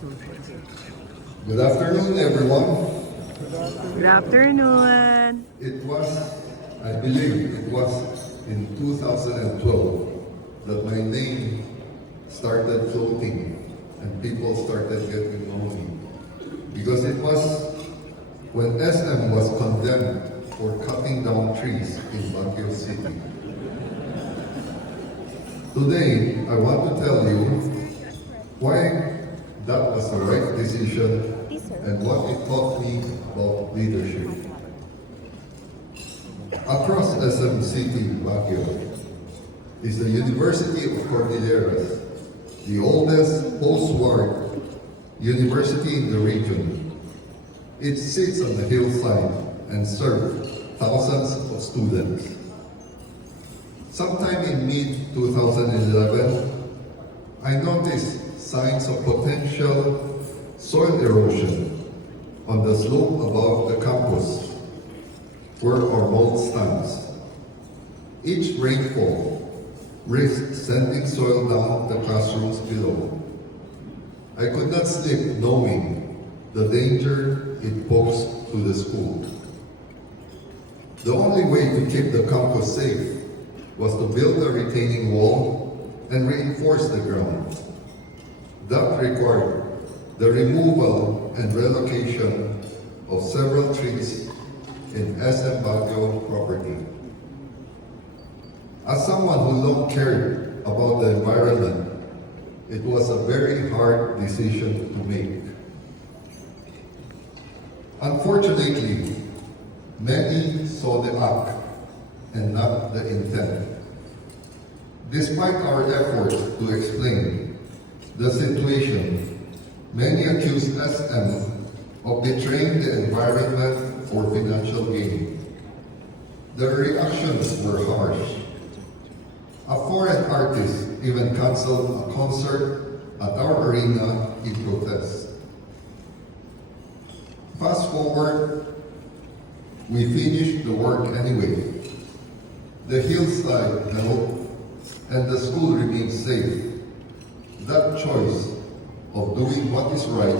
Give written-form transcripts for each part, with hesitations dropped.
Good afternoon, everyone. Good afternoon. It was, I believe, it was in 2012 that my name started floating and people started getting to know me. Because it was when SM was condemned for cutting down trees in Baguio City. Today, I want to tell you why that was the right decision and what it taught me about leadership. Across SM City, Baguio, is the University of Cordilleras, the oldest post-war university in the region. It sits on the hillside and serves thousands of students. Sometime in mid-2011, I noticed signs of potential soil erosion on the slope above the campus where our mold stands. Each rainfall risks sending soil down the classrooms below. I could not sleep knowing the danger it posed to the school. The only way to keep the campus safe was to build a retaining wall and reinforce the ground. That required the removal and relocation of several trees in SM Baguio property. As someone who long cared about the environment, it was a very hard decision to make. Unfortunately, many saw the act and not the intent. Despite our efforts to explain the situation, many accused SM of betraying the environment for financial gain. The reactions were harsh. A foreign artist even canceled a concert at our arena in protest. Fast forward, we finished the work anyway. The hillside held and the school remained safe. That choice of doing what is right,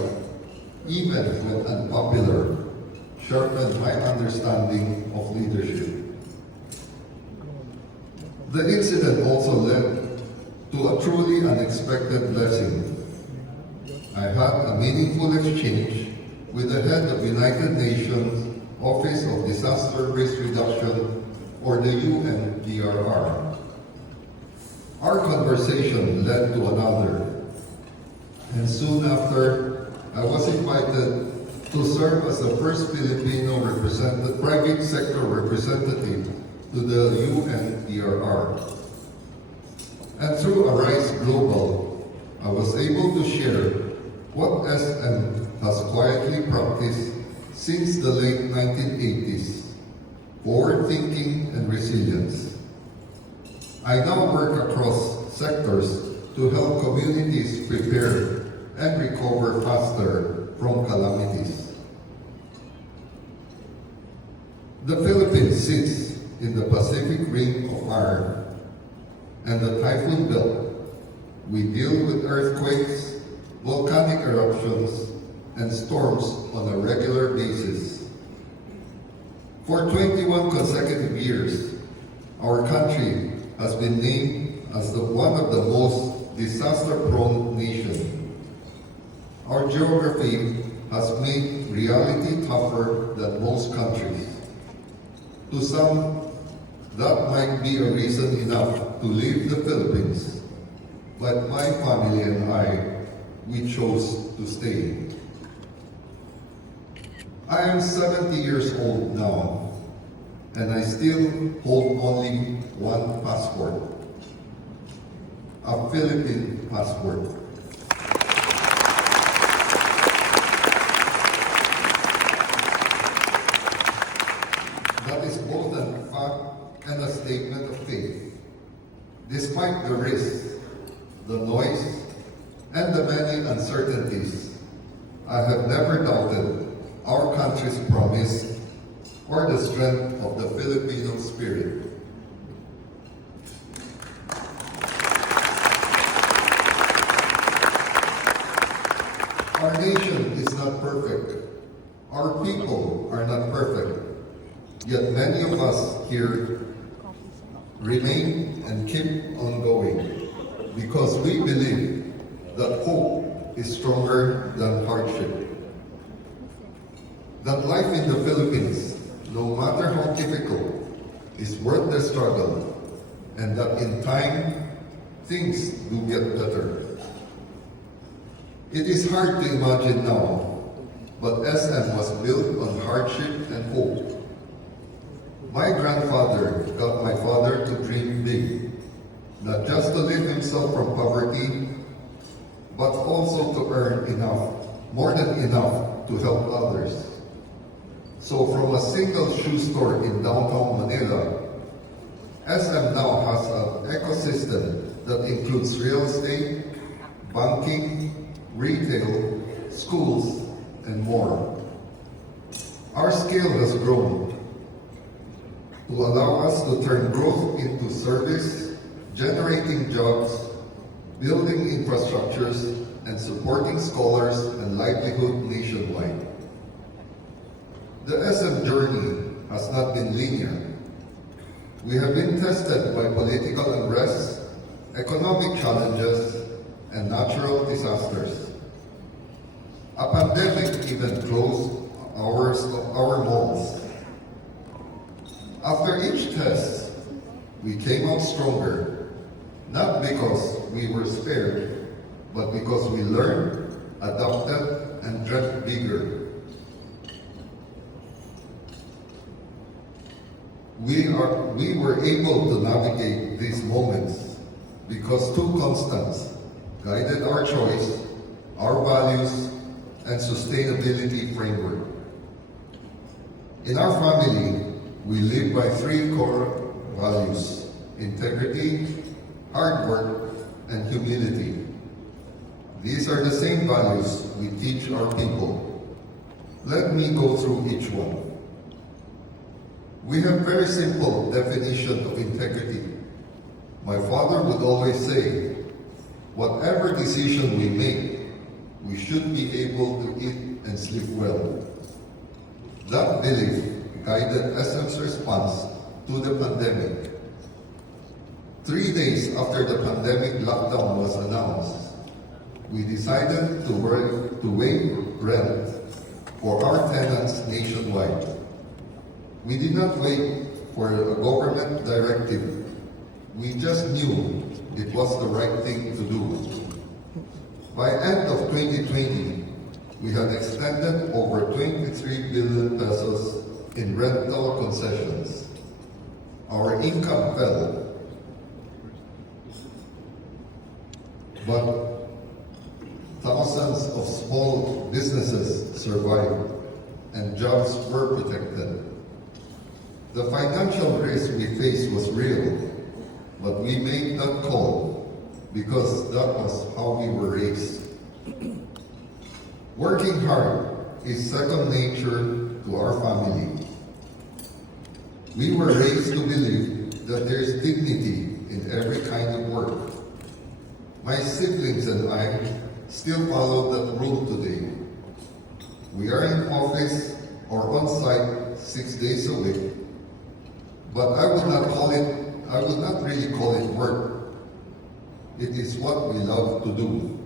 even when unpopular, sharpened my understanding of leadership. The incident also led to a truly unexpected blessing. I had a meaningful exchange with the head of United Nations Office of Disaster Risk Reduction, or the UNDRR. Our conversation led to another, and soon after, I was invited to serve as the first Filipino private sector representative to the UNDRR. And through Arise Global, I was able to share what SM has quietly practiced since the late 1980s, forward thinking and resilience. I now work across sectors to help communities prepare and recover faster from calamities. The Philippines sits in the Pacific Ring of Fire and the Typhoon Belt. We deal with earthquakes, volcanic eruptions, and storms on a regular basis. For 21 consecutive years, our country has been named as one of the most disaster-prone nations. Our geography has made reality tougher than most countries. To some, that might be a reason enough to leave the Philippines, but my family and I, we chose to stay. I am 70 years old now, and I still hold only one passport, a Philippine passport. That is both a fact and a statement of faith. Despite the risks, the noise, and the many uncertainties, I have never doubted our country's promise or the strength of the Filipino spirit. Our nation is not perfect. Our people are not perfect. Yet many of us here remain and keep on going because we believe that hope is stronger than hardship. That life in the Philippines, no matter how difficult, is worth the struggle, and that in time, things do get better. It is hard to imagine now, but SM was built on hardship and hope. My grandfather got my father to dream big, not just to lift himself from poverty, but also to earn enough, more than enough, to help others. So from a single shoe store in downtown Manila, SM now has an ecosystem that includes real estate, banking, retail, schools, and more. Our scale has grown to allow us to turn growth into service, generating jobs, building infrastructures, and supporting scholars and livelihood nationwide. The SM journey has not been linear. We have been tested by political unrest, economic challenges, and natural disasters. A pandemic even closed our malls. After each test, we came out stronger, not because we were spared, but because we learned, adapted, and dreamt bigger. We were able to navigate these moments because two constants guided our choice, our values, and sustainability framework. In our family, we live by three core values: integrity, hard work, and humility. These are the same values we teach our people. Let me go through each one. We have very simple definition of integrity. My father would always say, whatever decision we make, we should be able to eat and sleep well. That belief guided SM's response to the pandemic. 3 days after the pandemic lockdown was announced, we decided to waive rent for our tenants nationwide. We did not wait for a government directive. We just knew it was the right thing to do. By end of 2020, we had extended over 23 billion pesos in rental concessions. Our income fell, but thousands of small businesses survived and jobs were protected. The financial risk we faced was real, but we made that call because that was how we were raised. Working hard is second nature to our family. We were raised to believe that there is dignity in every kind of work. My siblings and I still follow that rule today. We are in office or on site 6 days a week, but I would not really call it work. It is what we love to do.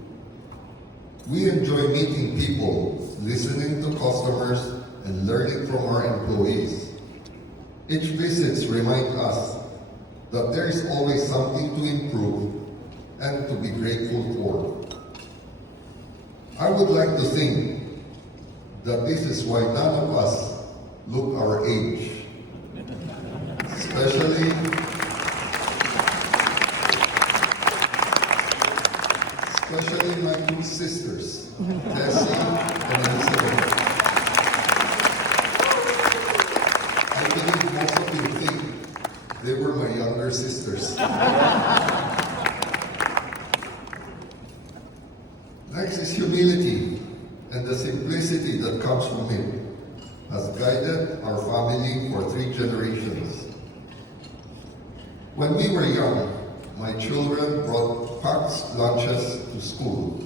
We enjoy meeting people, listening to customers, and learning from our employees. Each visits remind us that there is always something to improve and to be grateful for. I would like to think that this is why none of us look our age, especially my two sisters, Tessie and Elizabeth. I believe most of you think they were my younger sisters. Next is humility, and the simplicity that comes from it has guided our family for 3 generations. When we were young, my children brought packed lunches to school.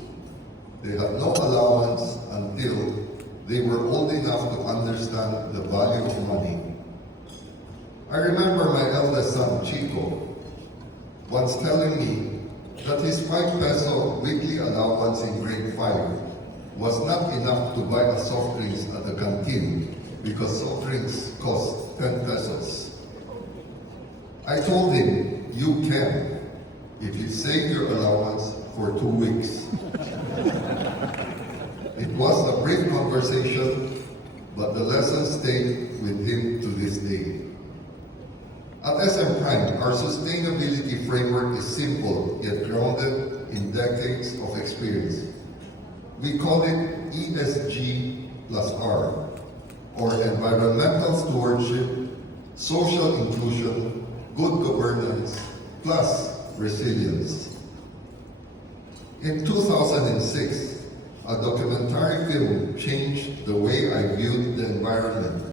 They had no allowance until they were old enough to understand the value of money. I remember my eldest son, Chico, once telling me that his 5 peso weekly allowance in grade 5 was not enough to buy a soft drinks at the canteen because soft drinks cost 10 pesos. I told him, you can, if you save your allowance for 2 weeks. It was a brief conversation, but the lesson stayed with him to this day. At SM Prime, our sustainability framework is simple yet grounded in decades of experience. We call it ESG plus R, or environmental stewardship, social inclusion, good governance, plus resilience. In 2006, a documentary film changed the way I viewed the environment.